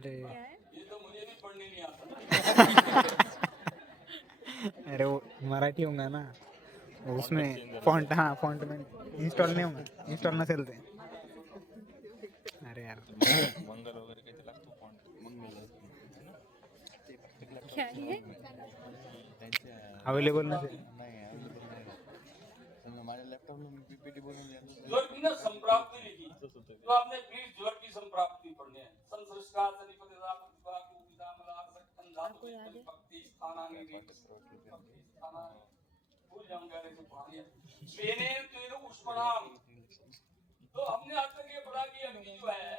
अरे ये तो मुझे भी पढ़ने नहीं आता। अरे वो मराठी होगा ना, उसमें फॉन्ट, हाँ फॉन्ट में इंस्टॉल नहीं होगा, इंस्टॉल नसेल ते. अरे यार मंगल वगैरे काही लागतो फॉन्ट मंगल ते प्रत्येक क्या ये त्यांच्या अवेलेबल नसेल. नाही अवेलेबल नाही राहत. समजा माझ्या लॅपटॉपला मी पीपीटी बनवून ज्वर की ना संप्राप्ति लिखी, तो आपने प्लीज ज्वर की संप्राप्ति पढ़नी है। संसृष्टा तनिपतिदा प्रतिभा की उपिदा मलार सकन धातु भक्ति स्थानानि स्थाना भूल जाऊंगा ऐसे पढ़ानी है। स्वेने तेरे उष्मणाम, तो हमने आज तक ये पढ़ा कि अग्नि जो है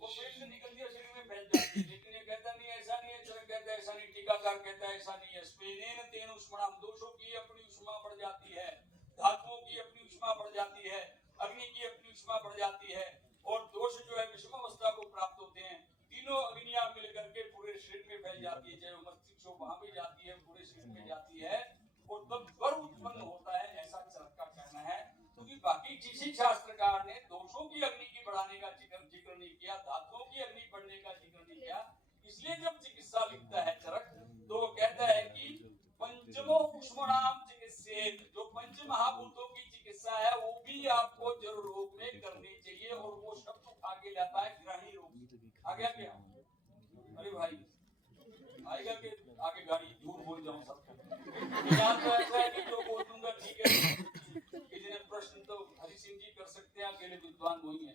वो पेट से निकल के शरीर में फैल जाती है, लेकिन ये कहता नहीं ऐसा नहीं है, चरक कहता है ऐसा नहीं, टीकाकार कहता है ऐसा नहीं है। स्वेनेन तेन उष्मणाम, दोषों की अपनी उष्मा बढ़ जाती है, धातुओं की अपनी उष्मा बढ़ जाती है, अग्नि की अपनी उष्मा बढ़ जाती है, और दोष जो है विषम अवस्था को प्राप्त होते हैं। तीनों अग्नियां मिल करके पूरे शरीर में फैल जाती है, चाहे मस्तिष्क हो वहां भी जाती है, पूरे शरीर में जाती है, और तब ज्वर उत्पन्न होता है, ऐसा चरक का कहना है। क्योंकि बाकी किसी शास्त्रकार ने दोषों की अग्नि की बढ़ाने का जिक्र नहीं किया, धातुओं की अग्नि बढ़ने का जिक्र नहीं किया। इसलिए जब चिकित्सा लिखता है चरक, तो वो कहता है कि पंचमो उष्मणाम चिकित्सेत, जो पंच महाभूतों की चिकित्सा है वो भी आपको जर रोग में करनी चाहिए, और वो शब्द आगे लाता है ग्रहणी रोग। आ गया क्या? अरे भाई आएगा कि आगे गाड़ी झूठ बोल जाऊं सबको? यहाँ तो ऐसा है कि जो बोल दूंगा ठीक है। किसी ने प्रश्न तो हरि सिंह जी कर सकते हैं, अकेले विद्वान वही है।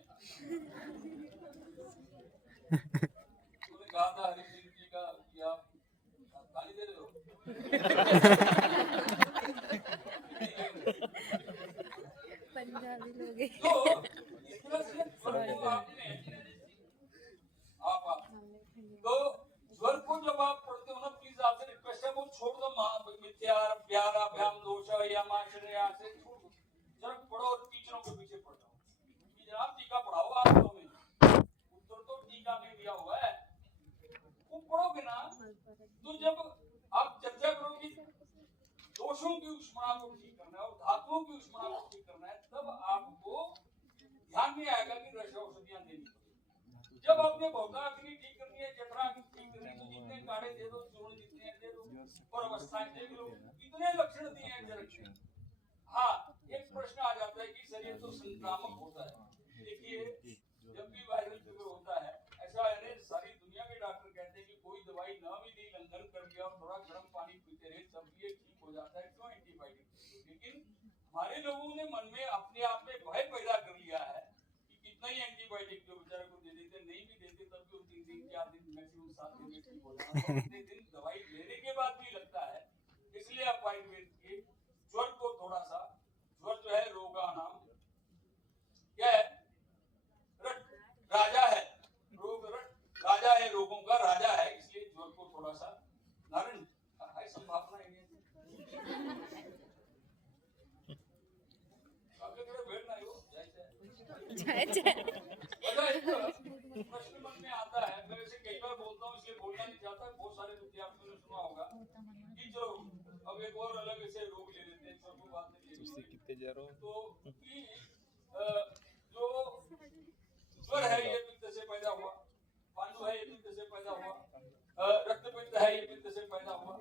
उन्होंने कहा था हरि सिंह जी का कि आप गाली दे रहे हो। पंजाबी लोग हैं। तो इस तरह से ज्वर को आपने तो ज्वर को जब आप पढ़ते हो ना, प्लीज आपसे रिक्वेस्ट है वो छोड़ दो, मिथ्या प्यार अभ्याम दोष या माश्रया से छोड़ दो, जरा पढ़ो और टीचरों के पीछे पढ़ जाओ। जनाब टीका पढ़ाओ आप लोगों में, उत्तर तो टीका में दिया हुआ है, वो पढ़ोगे ना तो जब आप चर्चा करोगे दोषों की उष्मा को ठीक करना है और धातुओं की उष्मा को ठीक करना है, तब आपको ध्यान में आएगा कि रस औषधियां देनी पड़ेगी। जब आपने बहुताग्नि ठीक करनी है, जठरा ठीक करनी है, तो जितने काढ़े दे दो, चूर्ण जितने हैं दे दो, और अवस्थाएं देख लो, इतने लक्षण दिए हैं जरक में। हाँ, एक प्रश्न आ जाता है कि सर ये तो संक्रामक होता है। देखिए जब भी वायरल फीवर होता है, ऐसा है सारी दुनिया के डॉक्टर कहते हैं कि कोई दवाई ना भी दी, लंघन कर दिया और थोड़ा गर्म पानी पीते रहे, तब भी ये ठीक हो जाता है, क्यों? एंटीबायोटिक। लेकिन हमारे लोगों ने मन में अपने आप में भय पैदा कर लिया है कि कितना ही एंटीबायोटिक जो बेचारे को दे देते, नहीं भी देते तब भी 3 दिन 4 दिन मैक्सिमम 7 दिन में ठीक हो जाता है, उतने दिन दवाई लेने के बाद भी लगता है। इसलिए आप आयुर्वेद के ज्वर को थोड़ा सा, ज्वर जो है रोगा नाम क्या है, राजा है, रोग राजा है, रोगों का राजा है, इसलिए ज्वर को थोड़ा सा नारायण है संभावना है। आपके थोड़े भेड़ ना हो जय जय प्रश्न मन में आता है, मैं वैसे कई बार बोलता हूँ इसलिए बोलना नहीं चाहता, बहुत सारे विद्यार्थियों ने सुना होगा कि जो अब एक और अलग ऐसे रोग ले लेते हैं, सब बात नहीं उससे कितने जरो तो कि जो ज्वर है ये पित्त से पैदा हुआ, पांडु है ये पित्त से पैदा हुआ, रक्तपित्त है ये पित्त से पैदा हुआ,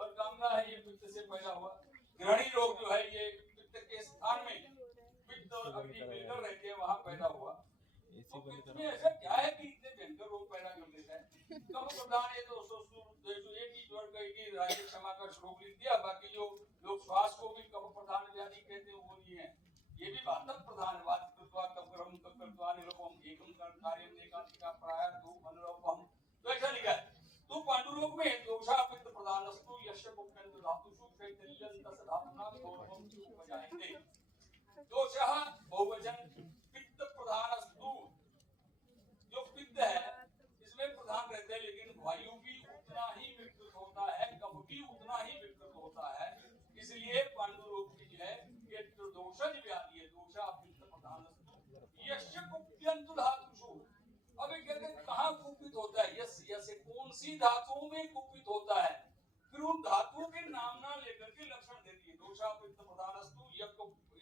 और कामना है ये पित्त से पैदा हुआ। ग्रहणी रोग जो है ये पित्त के स्थान में पित्त और अग्नि मिलकर रहते हैं, वहां पैदा हुआ। तो पित्त में ऐसा क्या है कि इतने भयंकर रोग पैदा कर देता है? कब प्रधान ये 201 ही ज्वर का एक ही राज्य क्षमा का श्लोक लिख दिया, बाकी जो लोग श्वास को भी कब प्रधान व्याधि कहते हैं वो नहीं है, ये भी वातक प्रधान है। वातकृत्वा कपकरम कपकृत्वा निरपम एकम कार्यम एकांतिका प्रायः दो अनुरपम, तो ऐसा लिखा है। तो पांडुरोग में दोषा पित्त प्रधानस्तु यस्य मुख्यंत धातुषु कैतल्यंतस धातुना गौरवम उपजायते। दोषः बहुवचन पित्त प्रधानस्तु, जो पित्त है इसमें प्रधान रहते हैं, लेकिन वायु भी उतना ही विकृत होता है, कफ भी उतना ही विकृत होता है, इसलिए पांडुरोग की जो है ये दोषज व्याधि है। दोषा पित्त प्रधानस्तु यस्य कुप्यंत धातुषु, अब ये कहते हैं कहाँ कुपित होता है, यस यस कौन सी धातुओं में कुपित होता है, फिर उन धातुओं के नाम ना लेकर के लक्षण दे दिए। दोषा पित्त प्रधानस्तु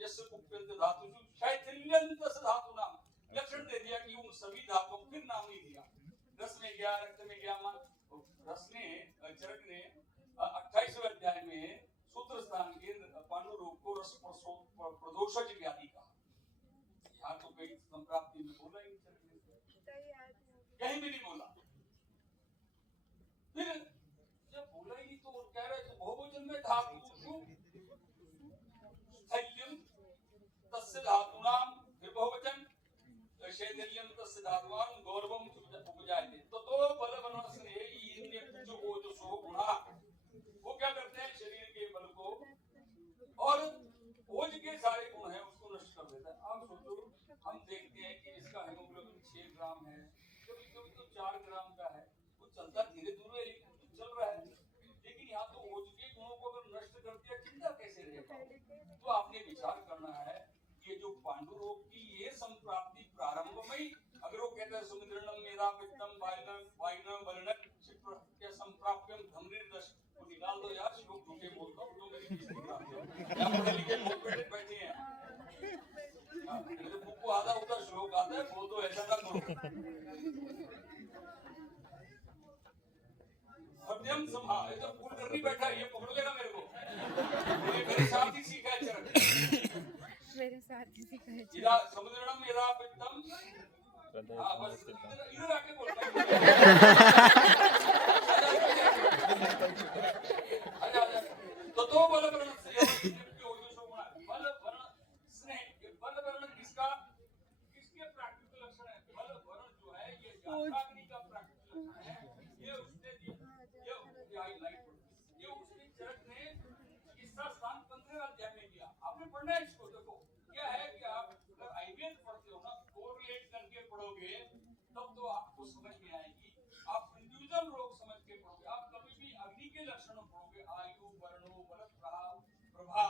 यस्य कुप्यंत धातुषु शैथिल्यंतस धातुना, लक्षण दे दिया कि उन सभी धातुओं फिर नाम नहीं दिया। रस में में गया, रक्त में गया। रस ने चरक ने 28वें अध्याय में सूत्र स्थान के पांडु रोग को रस प्रदोषज व्याधि कहा। यहाँ तो कहीं संप्राप्ति में बोला ही चरक ने, कहीं भी नहीं बोला। फिर जब बोला ही नहीं तो कह रहे तो बहुवचन में धातु स्थैल्यम तस्य धातूनाम, फिर बहुवचन शैथिल्यम तस्य धातुनाम गौरवम उपजायते। तो बल बनस्ने इन्हें जो सो गुणा वो क्या करते हैं, शरीर के बल को और ओज के सारे गुण है उसको नष्ट कर देता है। आप सोचो, हम देखते हैं कि इसका हेमोग्लोबिन 6 ग्राम है, कभी कभी तो 4 ग्राम का है, वो चलता धीरे दूर है लेकिन तो चल रहा है। लेकिन यहाँ तो ओज के गुणों को अगर नष्ट कर दिया, चिंता कैसे रहेगा। तो आपने विचार करना है ये जो पांडु रोग की ये संप्राप्ति प्रारंभ में ही, अगर वो कहते हैं सुमित्रणम मेरा पित्तम वाइनम वर्णक क्षिप्र के संप्राप्यम धमरीरदश को निकाल दो यार। श्लोक झूठे बोलता हूं तो मेरी किस्ती क्या पढ़े लिखे लोग बैठे हैं। बुक को आधा उधर श्लोक आता है, बोल दो ऐसा ना करो। सत्यम समा जब फूल करनी बैठा ये पकड़ लेगा मेरे को, मेरे साथ ही सीखा है चरण, मेरे साथ ही सिखाया इरा समुद्रम इरा पित्तम। हां बस इधर आके बोलता है। तो बल वर्ण से बल वर्ण स्नेह, बल वर्ण किसका, किसके प्राकृतिक लक्षण है। बल वर्ण जो है ये जागृति का प्राकृतिक लक्षण है। ये उसने ये हाईलाइट, ये उसने चरक ने इसका स्थान 15 अध्याय में दिया। आपने पढ़ना है इसको। देखो क्या है कि आप अगर आईवीएस पढ़ते हो ना, कोरिलेट करके पढ़ोगे तब तो आपको समझ में आएगी। आप इंडिविजुअल रोग समझ के पढ़ोगे। आप कभी भी अग्नि के लक्षण पढ़ोगे, आयु वर्णो बल प्रभा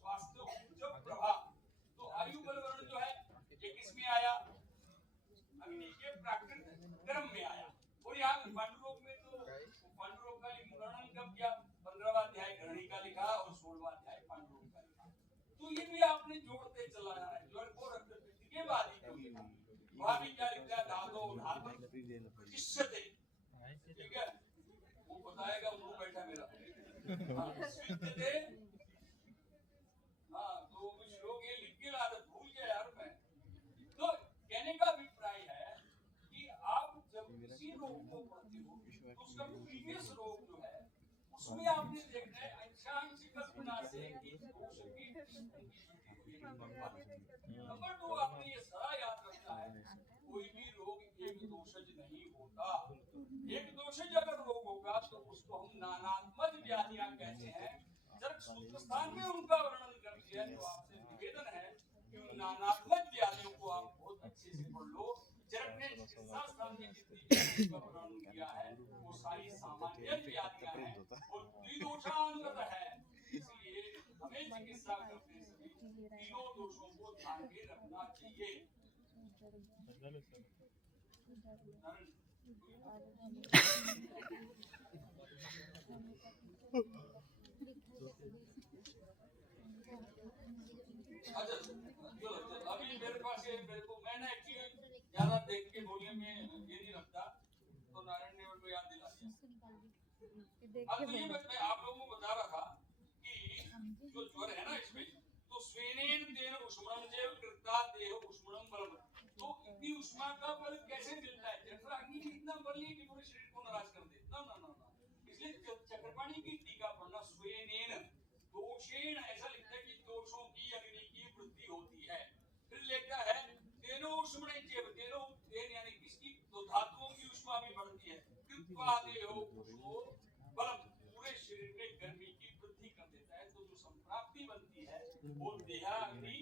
स्वास्थ्य जब प्रभा, तो आयु बल वर्ण जो है ये किसमें आया, अग्नि के प्राकृतिक क्रम में आया। और यहाँ पांडु रोग में तो पांडु रोग का वर्णन कब किया, 15वां अध्याय घृणी का लिखा और 16वां अध्याय पांडु रोग का लिखा। तो ये भी आपने जोड़ते चला जाना है। ज्वर को रक्त के बाद ही वहां भी क्या लिखा है, धातो धातु किससे, ठीक है वो बताएगा, मुंह बैठा मेरा। हाँ तो श्लोक ये लिख के ला भूल गया यार मैं। तो कहने का अभिप्राय है कि आप जब किसी रोग को पढ़ते हो तो उसका प्रीवियस रोग जो है उसमें आपने देखना है अंशांश कल्पना से दोष की। नंबर 2 आपने ये सारा याद रखना है, कोई भी रोग एक दोषज नहीं होता। एक दोषज अगर रोग होगा तो उसको हम नानात्मक व्याधियां कहते हैं। जब सूत्र स्थान में उनका वर्णन कर दिया तो आपसे निवेदन है कि उन नानात्मक व्याधियों को आप बहुत अच्छे से पढ़ लो। चरक ने चिकित्सा स्थान में जितनी का वर्णन किया है वो सारी सामान्य व्याधियां हैं और द्विदोषांगत है। इसलिए हमें चिकित्सा करते समय तीनों दोषों को ध्यान में रखना चाहिए। अभी मेरे पास मेरे को मैंने एक्चुअली ज्यादा देख के बोलिए में ये नहीं रखता, तो नारायण ने मेरे को याद दिला दिया। अब तो ये मैं आप लोगों को बता रहा था कि जो ज्वर है ना इसमें तो स्वेनेन तेन उष्मणम जैव कृता देह उष्मणम बलम। तो इतनी उष्मा का बल कैसे मिलता है, जैसा अग्नि में इतना बल नहीं कि पूरे शरीर को नाराज कर दे। ना ना ना ना, इसलिए चक्रपाणी की टीका पढ़ना। स्वेनेन दोषेण ऐसा लिखता है कि दोषों की अग्नि की वृद्धि होती है। फिर लिखता है तेनो उष्मणम जैव, तेनो तेन यानी किसकी, तो धातुओं की उष्मा भी बढ़ती है। कृत्वा देहो उष्णो बलम, पूरे शरीर में गर्मी की वृद्धि कर देता है। तो जो संप्राप्ति बनती है वो देहाग्नि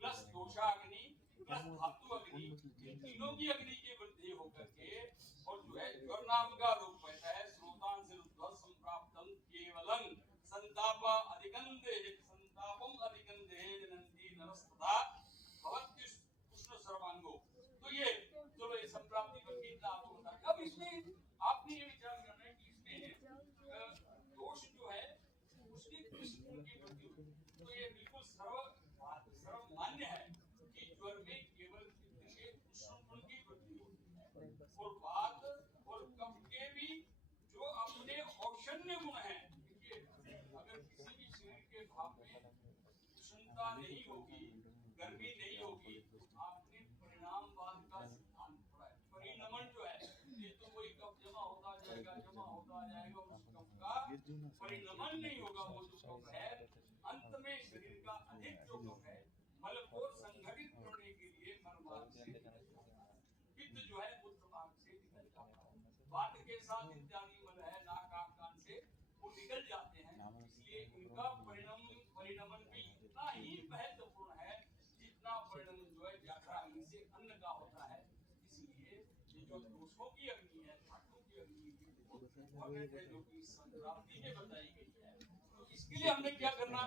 प्लस दोषाग्नि प्लस धातु अग्नि, इन तीनों की अग्नि की वृद्धि होकर के और जो है ज्वर नाम का रोग पैदा है। श्रोतान से उद्भव संप्राप्तम केवलं संताप अधिगंधे संतापम अधिगंधे जनन्ति नरस्तदा भवति उष्ण सर्वांगो। तो ये चलो ये संप्राप्ति पर कितना आपको बता। अब इसमें आपने ये विचार करना है कि इसमें दोष जो है उसकी किस गुण की वृद्धि होती है। तो ये बिल्कुल सर्वमान्य है कि ज्वर में केवल पित्त के उष्ण गुण की वृद्धि होती है और वात और कितने गुण हैं देखिए, अगर किसी भी शरीर के भाव में उष्णता नहीं होगी, गर्मी नहीं होगी, तो आपने परिणामवाद का सिद्धांत पढ़ा है। परिणमन जो है, ये तो कोई कप जमा होता जाएगा, उस कप का परिणमन नहीं होगा। वो जो कप है, अंत में शरीर का अधिक जो कप है, मल को संगठित करने के लिए मल मार्ग से निकल जाता है। पित्त जो है मूत्र मार्ग से निकल जाता है। वात के साथ इत्यादि मल है, नाक आँख कान से वो निकल जाते हैं। इसलिए इनका परिणमन भी इतना ही महत्वपूर्ण है जितना परिणमन जो है जठरा अग्नि से अन्न का होता है। इसलिए ये जो दोषों की अग्नि है, धातु की अग्नि है, वो भगत है जो कि संक्रांति में बताई गई है। तो इसके लिए हमने क्या करना,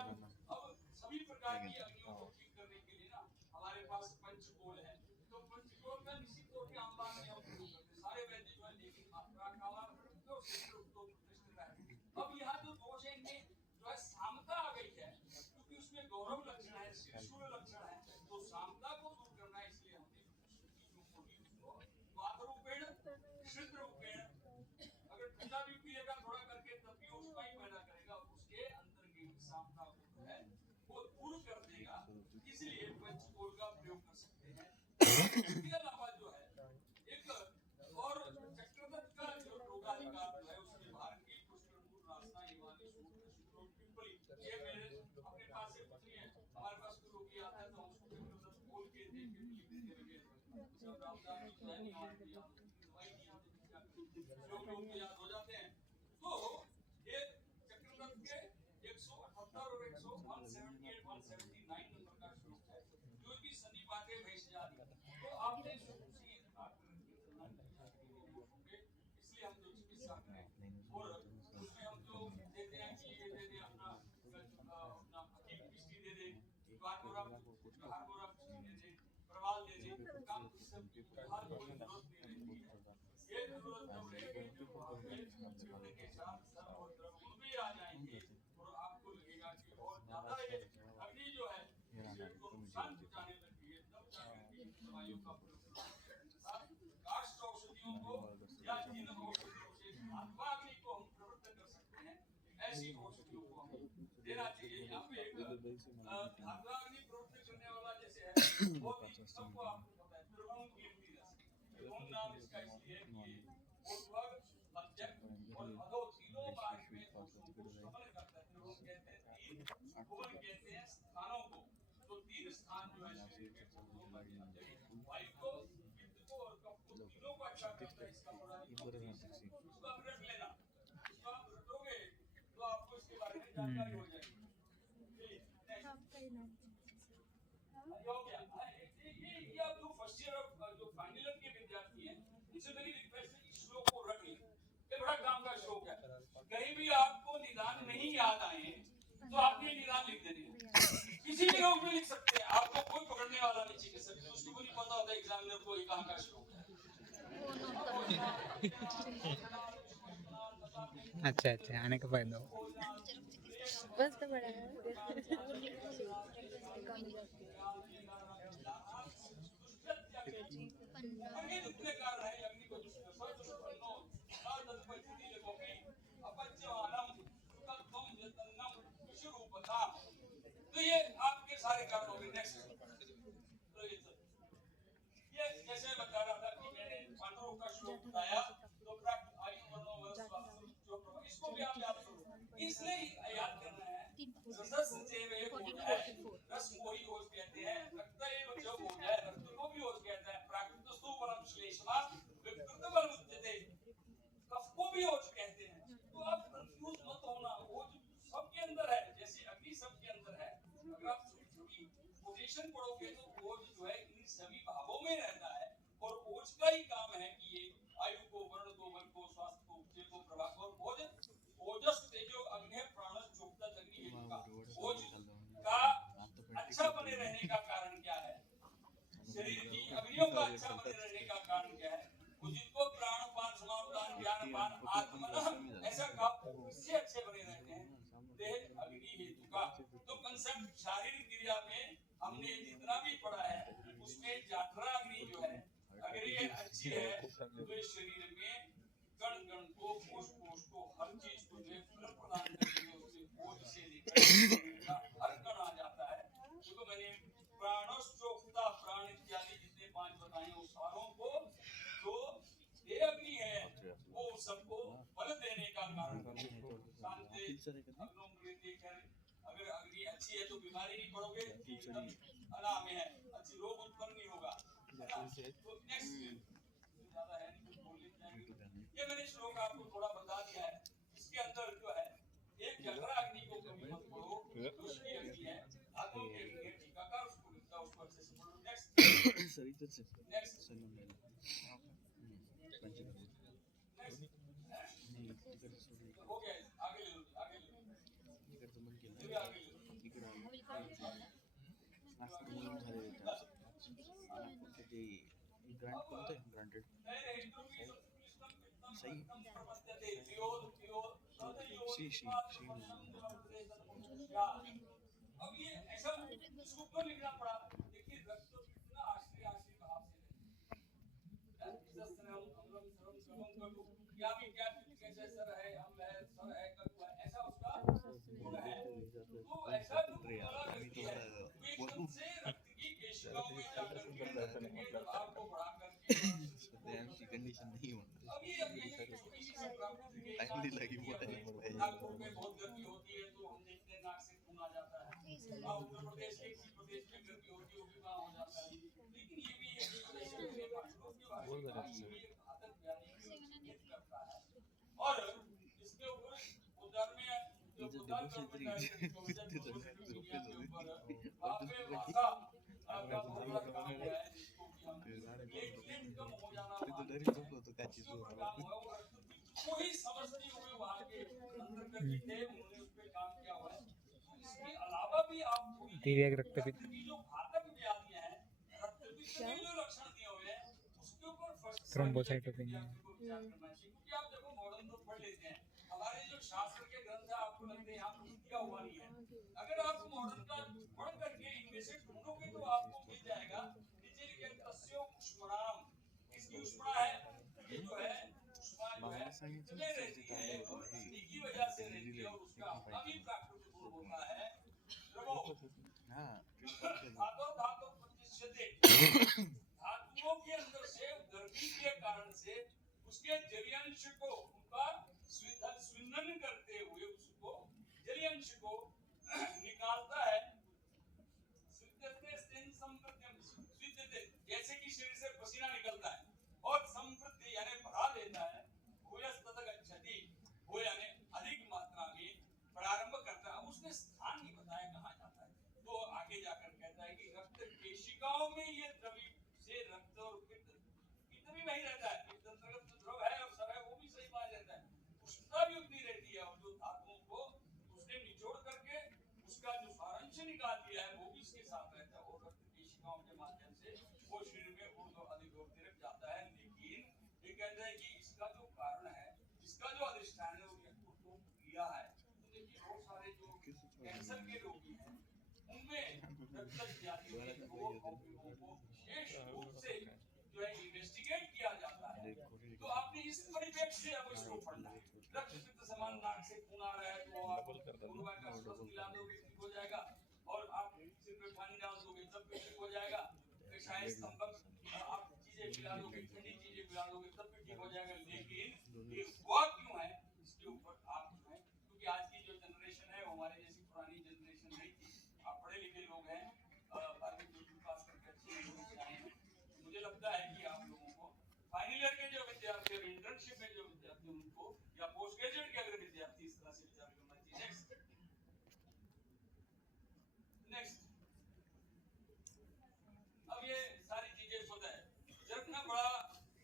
अब सभी प्रकार की अग्नियों को ठीक करने के लिए ना हमारे पास पंचकोल है। तो पंचकोल का निश्चित तौर पे आमला में हम प्रयोग करते हैं सारे वैद्य जो है, लेकिन मात्रा काला तो क्षेत्र तो प्रतिष्ठित है। अब यहाँ जो दोष है इनमें जो है सामता आ गई है, क्योंकि उसमें गौरव लक्षण है, शिशुर लक्षण है, तो सामता को दूर करना है। इसलिए हमने वातरूपेण शुद्ध रूपेण, अगर ठंडा भी पिएगा थोड़ा करके तब भी उसका ही पैदा करेगा, उसके अंदर की सामता को जो है वो दूर कर देगा। इसलिए पंचकोल का प्रयोग कर सकते हैं। इसके अलावा जो है एक और चक्रदत्त का जो रोगाधिकार जो है, उसके बाहर की पुष्करमूल रास्ता हिमालय सूत्र शुक्र पिंपली, ये मेरे अपने पास से कुछ नहीं है। हमारे पास कोई रोगी आता है तो हम उसको चक्रदत्त खोल के देख के लिख देते लगे सब रामदास जी ने याद किया, दवाई दिया तो लोग याद हो जाते हैं। तो ये चक्रदत्त के 178 और 178 179 नंबर का श्लोक है, जो कि सनी बातें भेज जाती। तो आपने इसलिए हम जो चिकित्सा करें और उसमें हम जो देते हैं कि ये दे दे अपना अकीम किस्ती दे दे, हार्मोरम दे दे, प्रवाल दे दे, काम की सब हर कोई जरूरत नहीं रहती है। ये जरूरत जब रहेगी तो होने के साथ सर्व और द्रव्य भी आ जाएंगे और आपको लगेगा कि और ज्यादा ये अग्नि जो है शरीर को नुकसान पहुंचाने लगती है, तब जाकर के दवाइयों का प्रयोग काष्ठ औषधियों को या जिन औषधियों से आत्मा अग्नि को हम प्रवृत्त कर सकते हैं, ऐसी औषधियों को हमें देना चाहिए। यहाँ पे एक आत्मा अग्नि प्रवृत्त करने वाला जैसे है, वो भी सबको आपको पता है, त्रिभुवन कीर्ति रस। त्रिभुवन नाम इसका इसलिए कि ऊर्ध्वग, मध्यम और अधो तीनों मार्ग में दोषों को शमन करता है। त्रिभुवन कहते हैं तीन, भुवन कहते हैं स्थानों को। तो तीन स्थान जो है शरीर में दोषों का वायु को, पित्त को और कफ को, तीनों को अच्छा करता है। इसका बड़ा उसको आप रख लेना, उसको आप रटोगे तो आपको इसके बारे में जानकारी हो जाएगी। आपका ही नाम ये आप जो फर्स्ट ईयर जो फाइनल ईयर के विद्यार्थी हैं, इनसे मेरी रिक्वेस्ट है इस श्लोक को रख लें। ये बड़ा काम का श्लोक है। कहीं भी आपको निदान नहीं याद आए तो आपने निदान लिख देने हैं, किसी भी रूप में लिख सकते हैं, आपको कोई पकड़ने वाला नहीं चिकित्सक, उसको भी नहीं पता होता एग्जामिनर को ये कहाँ का श्लोक है। अच्छा अच्छा, आने का फायदा हो। बस तो बड़ा है। तो ये आपके सारे कारण हो गए। नेक्स्ट ये जैसे बता रहा था कि मैंने पांडवों का श्लोक बताया, तो प्राप्त आयु वर्णो वर्ष इसको भी आप याद करो। इसलिए याद करना है, रस सेवे हो जाए, रस मोही हो कहते हैं, रक्त एवं जब हो जाए, रक्त को भी हो कहता है, प्राकृत स्तु परम श्लेषमा विकृत बल मुच्यते, कफ को भी हो कहते हैं। तो आप कंफ्यूज मत होना, वो सबके अंदर है, जैसे अग्नि सबके अंदर है। अगर आप छोटी पोजीशन पढ़ोगे तो ओज जो है इन सभी भावों में रहता है, और ओज का ही काम है कि ये आयु को, वर्ण को, बल को, स्वास्थ्य को, उपजे को, प्रभाव को, ओज ओजस तेजो अग्नि प्राणस चोक्ता अग्नि हेतु का ओज का अच्छा बने रहने का कारण क्या है, शरीर की अग्नियों का अच्छा बने रहने का कारण क्या है। जिनको प्राण पान समाप्तान ज्ञान पान आत्मन ऐसा कहा, इससे अच्छे बने रहते हैं देह अग्नि हेतु का। तो कंसेप्ट शारीरिक क्रिया में हमने जितना भी पढ़ा है उसमें जठरा अग्नि जो है अगर ये अच्छी है तो शरीर में कण कण को, कोष कोष को, हर चीज को जो है हर कण आ जाता है। क्योंकि मैंने प्राणोष्टोक्ता प्राण इत्यादि जितने 5 बताए उस सारों को जो देह अग्नि है वो सबको बल देने का कारण बनते हैं। शांति अग्नों मृत्यु कर अगर अग्नि अच्छी है तो बीमारी नहीं पड़ोगे, अनाम है अच्छी रोग उत्पन्न नहीं होगा। तो नेक्स्ट ज्यादा है नहीं कुछ बोल जाएंगे। ये मैंने श्लोक आपको थोड़ा बता दिया है। इसके अंदर जो है एक जठरा अग्नि को कभी मत पढ़ो, दूसरी अग्नि है धातु की अग्नि है, टीकाकार उसको लिखता है, उसको अच्छे से पढ़ो। नेक्स्ट नेक्स्ट हो गया, आगे ले लो, आगे ले लो, आगे ले लो। अब ये ऐसा इसको क्यों लिखना पड़ा? देखिए रक्त तो कितना आश्रय आश्रय भाव से क्या भी क्या कैसे सर है, हम है, सर है, कटु है, ऐसा उसका गुण है। तो ऐसा जो बोला व्यक्ति है वो एकदम से रक्त की केशिकाओं में जाकर के रक्त के दबाव को बढ़ा करके कंडीशन नहीं होती। अब ये छोटी सी प्राप्ति नागपुर में बहुत गर्मी होती है तो हम देखते हैं नाक से खून आ जाता है। उत्तर प्रदेश के किसी प्रदेश में गर्मी होती है वो भी वहाँ हो जाता है। लेकिन ये भी एक घातक व्याधि करता है। और इसके ऊपर उधर में जो उधर के ऊपर वहाँ पे भाषा का बहुत काम है जिसको कि हम प्लेटलेट कम हो जाना कोई समझ नहीं हुए वहाँ के अंदर थे, उन्होंने उस पे काम किया हुआ है। इसके अलावा भी आप दिव्यांग रक्तपित की जो घातक व्याधियां हैं, रक्तपित के जो लक्षण दिए हुए हैं उसके ऊपर फर्स्ट थ्रोम्बोसाइटोपेनिया क्योंकि आप देखो मॉडर्न तो पढ़ लेते हैं, हमारे जो शास्त्र के ग्रंथ है आपको लगते हैं यहाँ कुछ दिया हुआ नहीं है। अगर आप मॉडर्न का पढ़ करके इनमें से ढूंढोगे तो आपको मिल जाएगा। नीचे लिखे तस्यो उष्मणाम, किसकी उष्मा है? ये जो है उष्मा जो है चले रहती है और ठंडी की वजह से रहती है और उसका अपना भी प्राकृतिक गुण होता है। धातु प्रतिशते धातुओं के अंदर से गर्मी के कारण से उसके जलीयांश को उनका स्विन्नन करते हुए उसको जलीयांश को निकालता है। जैसे कि शरीर से पसीना निकलता है और समृद्धि यानी बढ़ा देता है। वो यानी अधिक मात्रा में प्रारंभ करता है। उसने स्थान नहीं बताया कहाँ जाता है, तो आगे जाकर कहता है कि रक्त केशिकाओं में ये द्रव्य से रक्त और पित्त भी वही रहता है। पित्त अंतर्गत द्रव है और सर है वो भी सही बात रहता है। उष्णता भी उतनी रहती है और जो धातुओं को उसने निचोड़ करके उसका जो सारांश निकाल दिया है वो भी इसके साथ रहता है और रक्त केशिकाओं के माध्यम से वो शरीर में अधिक जाता है। लेकिन ये कहता है कि इसका जो कारण है, इसका जो अधिष्ठान है वो क्रिया है। तो देखिए बहुत सारे जो कैंसर के रोगी हैं उनमें रक्त व्याधि को विशेष रूप से जो है इन्वेस्टिगेट किया जाता है। तो आपने इस परिप्रेक्ष्य से अब इसको पढ़ना है। रक्त पित्त समान नाक से खून आ रहा है तो आप गुरुवार का श्वास मिला दोगे ठीक हो जाएगा, और आप सिर पे पानी डाल दोगे तब भी ठीक हो जाएगा। शायद स्तंभक आप चीजें पिला दोगे, ठंडी चीजें पिला दोगे तब भी ठीक हो जाएगा। लेकिन ये हुआ क्यों है इसके ऊपर आप जो है, क्योंकि आज की जो जनरेशन है वो हमारे जैसी पुरानी जनरेशन नहीं थी। आप पढ़े लिखे लोग हैं, पास करके अच्छे लोग आए हैं। मुझे लगता है कि आप लोगों को फाइनल ईयर के जो विद्यार्थी और इंटर्नशिप में जो विद्यार्थी उनको या पोस्ट ग्रेजुएट के अगर विद्यार्थी इस तरह से विचार करना चाहिए। नेक्स्ट अब ये सारी चीजें पता है जितना बड़ा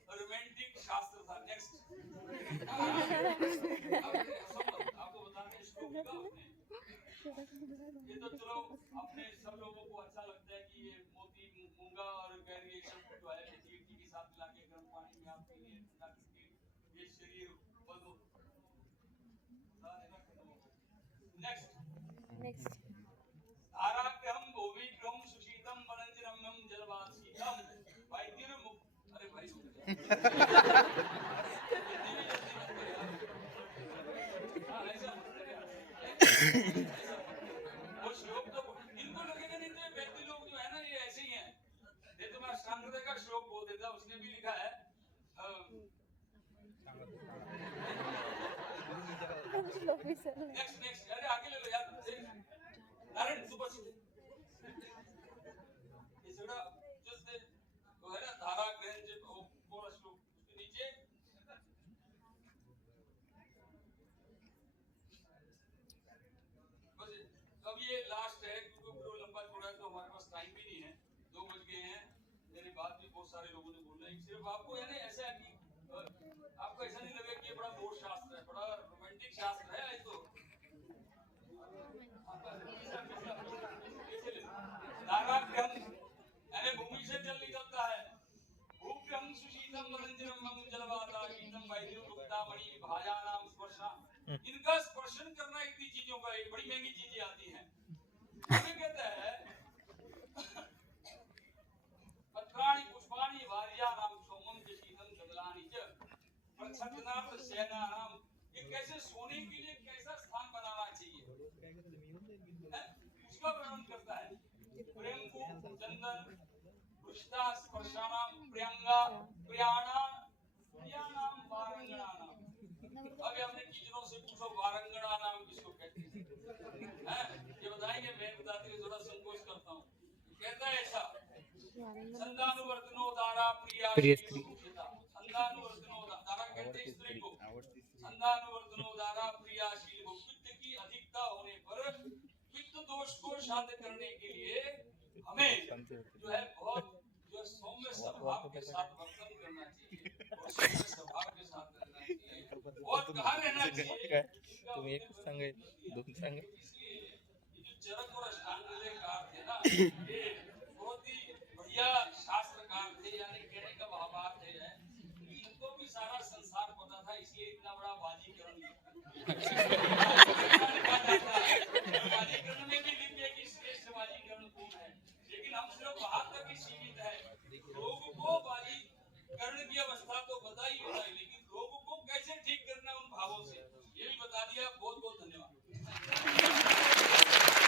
रोमांटिक शास्त्र था। नेक्स्ट आपको बताने इसको ये तो चलो अपने सब लोगों को अच्छा लगता है कि ये मोती मूंगा और गैर ये सब जो है टी के साथ मिला के गर्म पानी में आप पीने ठंडा करके ये शरीर बंद हो। नेक्स्ट आराग्रहम भूमिग्रहम सुशीतम वनंजनम जलवासीतम वैद्यम। अरे भाई ऐसा ने भी लिखा है ऑफिसर ने नेक्स्ट नेक्स्ट, अरे आगे ले लो यार, नारायण सुप्रसिद्ध इसड़ा जो से वो है ना धारा ग्रहण जो पूरा श्लोक उसके नीचे बस अब ये लास्ट है क्योंकि पूरा लंबा चौड़ा है तो हमारे पास टाइम भी नहीं है, 2 बज गए हैं, मेरी बात भी बहुत सारे लोगों ने बोला है, सिर्फ आपको है ना ऐसा है कि आपको ऐसा नहीं लगे कि ये बड़ा बोर शास्त्र है, बड़ा रोमांटिक शास्त्र है, ये तो धाराग्रहण यानी भूमि से जल निकलता है, भूग्रहण सुशीतम मनंजनम मंगलवाता शीतम वैद्युक्तामणि भाजानाम स्पर्शा, इनका स्पर्शन करना इतनी चीजों का एक बड़ी महंगी चीजें आती हैं, हमें कहता है पत्राणि पुष्पाणि वार्याणाम सोमम च शीतम गगलानि च प्रच्छन्नाथ सेनानाम, ये कैसे सोने के लिए कैसा स्थान बनाना चाहिए उसका वर्णन करता है, प्रेमकु चंदन पुष्टा स्पर्शानाम प्रियंगा प्रियाणा प्रियानाम वारंगणानाम, अभी हमने टीचरों से पूछो वारंगणा नाम किसको कहते हैं, ये बताएंगे, मैं बताते हुए थोड़ा संकोच करता हूँ, कहता है ऐसा संदानुवर्तनो दारा प्रिया स्त्री, संदानुवर्तनो दारा कहते हैं स्त्री को, संदानुवर्तनो दारा प्रियाशील को, पित्त की अधिकता होने पर पित्त दोष को शांत करने के लिए हमें जो है बहुत जो सौम्य स्वभाव के साथ वर्तन करना चाहिए और सौम्य स्वभाव के साथ रहना चाहिए और कहाँ रहना चाहिए, तुम एक संगे दोन संगे इसलिए ये जो चरक और अष्टांग कार थे ना, ये बहुत ही बढ़िया शास्त्रकार थे, यानी कहने का भावार्थ है कि इनको भी सारा संसार पता था, इसलिए इतना बड़ा बाजीकरण बाजीकरण में भी लिख दिया कि श्रेष्ठ बाजीकरण कौन है, लेकिन हम सिर्फ वहां तक ही सीमित है, लोग को बाजीकरण की अवस्था तो बताई, लेकिन लोग को कैसे ठीक करना उन भावों से ये भी बता दिया। बहुत बहुत धन्यवाद।